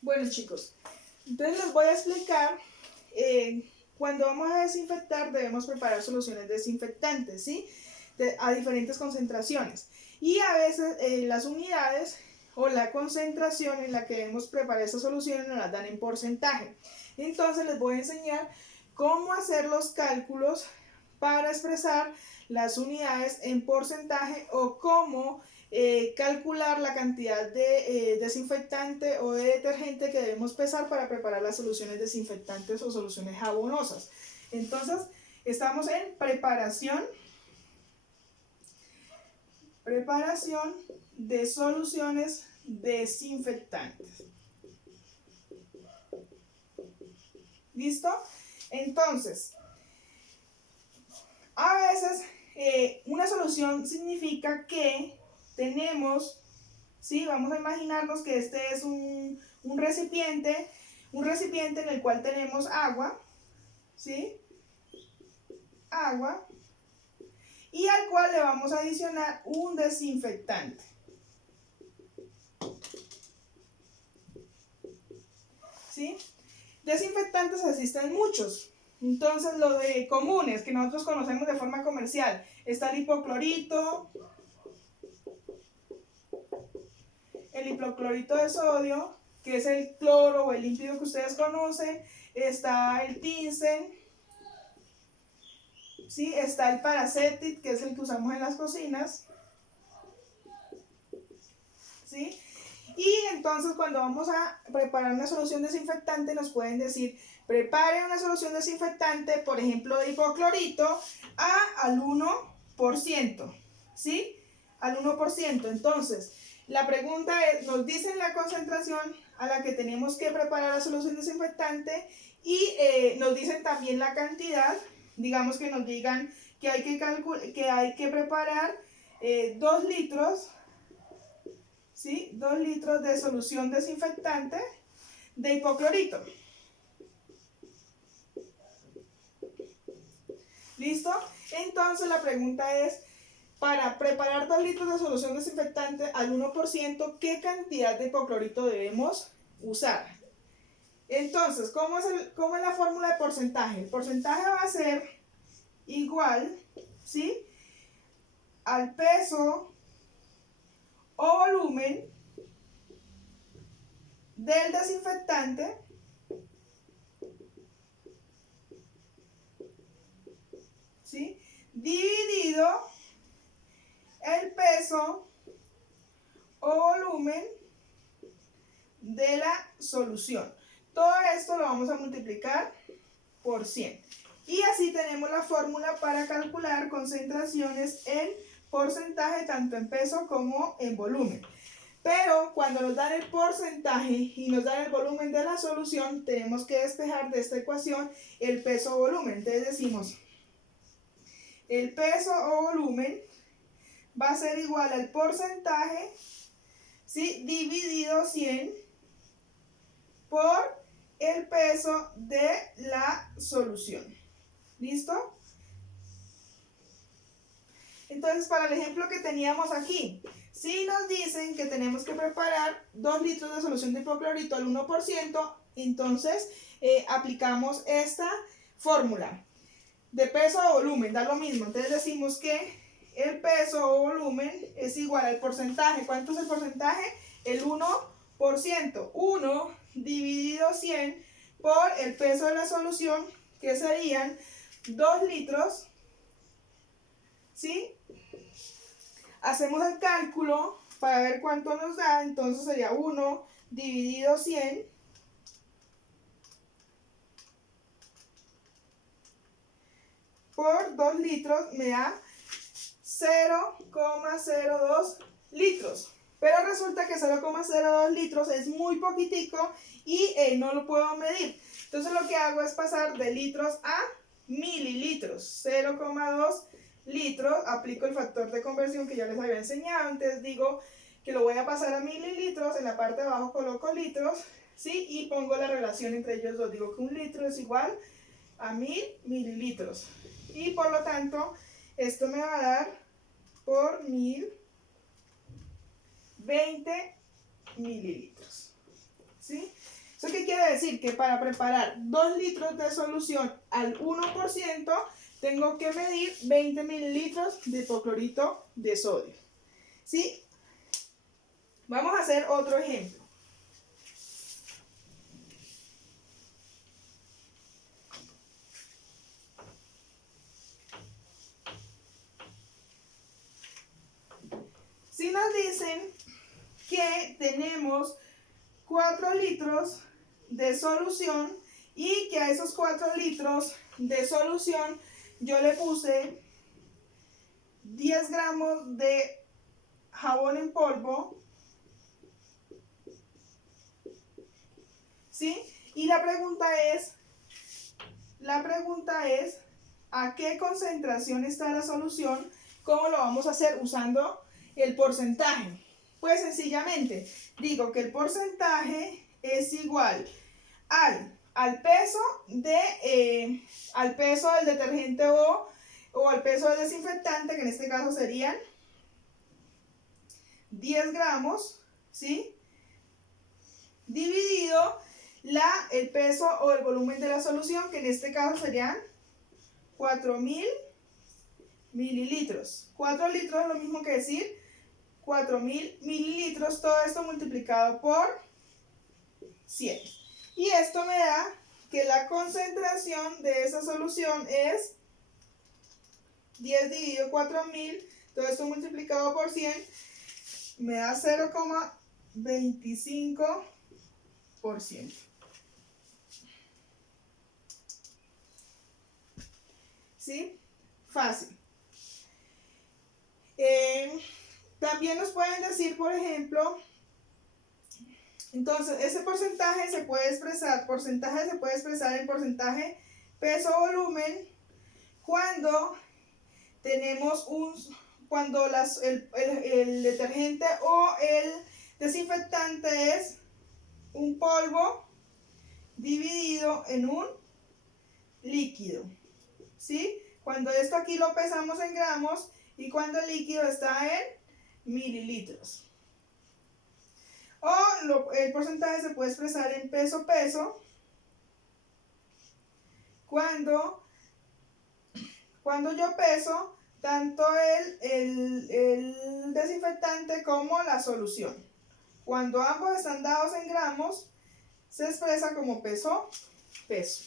Bueno, chicos, entonces les voy a explicar. Cuando vamos a desinfectar debemos preparar soluciones desinfectantes, ¿sí? A diferentes concentraciones. Y a veces las unidades o la concentración en la que debemos preparar estas soluciones nos las dan en porcentaje. Entonces les voy a enseñar cómo hacer los cálculos para expresar las unidades en porcentaje o cómo calcular la cantidad de desinfectante o de detergente que debemos pesar para preparar las soluciones desinfectantes o soluciones jabonosas. Entonces, estamos en preparación de soluciones desinfectantes. ¿Listo? Entonces, a veces una solución significa que tenemos, ¿sí? Vamos a imaginarnos que este es un recipiente en el cual tenemos agua, ¿sí? Agua, y al cual le vamos a adicionar un desinfectante. ¿Sí? Desinfectantes existen muchos. Entonces, lo de comunes que nosotros conocemos de forma comercial, está el hipoclorito de sodio, que es el cloro o el líquido que ustedes conocen, está el Tinsen, ¿sí? Está el Paracetic, que es el que usamos en las cocinas, ¿sí? Y entonces cuando vamos a preparar una solución desinfectante nos pueden decir, prepare una solución desinfectante, por ejemplo de hipoclorito, al 1%, ¿sí? Al 1%. Entonces, la pregunta es, nos dicen la concentración a la que tenemos que preparar la solución desinfectante y nos dicen también la cantidad, digamos que nos digan que hay que preparar 2 litros, ¿sí? 2 litros de solución desinfectante de hipoclorito. ¿Listo? Entonces la pregunta es, para preparar 2 litros de solución desinfectante al 1%, ¿qué cantidad de hipoclorito debemos usar? Entonces, ¿cómo es la fórmula de porcentaje? El porcentaje va a ser igual, ¿sí? Al peso o volumen del desinfectante ¿sí? Dividido el peso o volumen de la solución. Todo esto lo vamos a multiplicar por 100. Y así tenemos la fórmula para calcular concentraciones en porcentaje, tanto en peso como en volumen. Pero cuando nos dan el porcentaje y nos dan el volumen de la solución, tenemos que despejar de esta ecuación el peso o volumen. Entonces decimos, el peso o volumen va a ser igual al porcentaje, ¿sí? Dividido 100 por el peso de la solución. ¿Listo? Entonces, para el ejemplo que teníamos aquí, si nos dicen que tenemos que preparar 2 litros de solución de hipoclorito al 1%, entonces aplicamos esta fórmula de peso o volumen, da lo mismo. Entonces decimos que el peso o volumen es igual al porcentaje. ¿Cuánto es el porcentaje? El 1%. 1 dividido 100 por el peso de la solución, que serían 2 litros, ¿sí? Hacemos el cálculo para ver cuánto nos da. Entonces sería 1 dividido 100 por 2 litros me da 0,02 litros. Pero resulta que 0,02 litros es muy poquitico y no lo puedo medir. Entonces lo que hago es pasar de litros a mililitros. 0,2 litros, aplico el factor de conversión que ya les había enseñado. Entonces digo que lo voy a pasar a mililitros, en la parte de abajo coloco litros, ¿sí? Y pongo la relación entre ellos dos. Digo que un litro es igual a 1000 mililitros. Y por lo tanto, esto me va a dar por 1000 20 mililitros. ¿Sí? quiere decir que para preparar 2 litros de solución al 1%, tengo que medir 20 mililitros de hipoclorito de sodio. ¿Sí? Vamos a hacer otro ejemplo. Si nos dicen que tenemos 4 litros de solución y que a esos 4 litros de solución yo le puse 10 gramos de jabón en polvo, ¿sí? Y la pregunta es, ¿a qué concentración está la solución? ¿Cómo lo vamos a hacer? Usando el porcentaje. Pues sencillamente digo que el porcentaje es igual al peso del detergente o al peso del desinfectante, que en este caso serían 10 gramos, ¿sí? Dividido el peso o el volumen de la solución, que en este caso serían 4000 mililitros. 4 litros es lo mismo que decir 4000 mililitros, todo esto multiplicado por 100. Y esto me da que la concentración de esa solución es 10 dividido 4000, todo esto multiplicado por 100, me da 0,25%. ¿Sí? Fácil. También nos pueden decir, por ejemplo, entonces ese porcentaje se puede expresar en porcentaje peso-volumen cuando tenemos el detergente o el desinfectante es un polvo dividido en un líquido, ¿sí? Cuando esto aquí lo pesamos en gramos y cuando el líquido está en mililitros. O el porcentaje se puede expresar en peso-peso cuando yo peso tanto el desinfectante como la solución. Cuando ambos están dados en gramos, se expresa como peso-peso.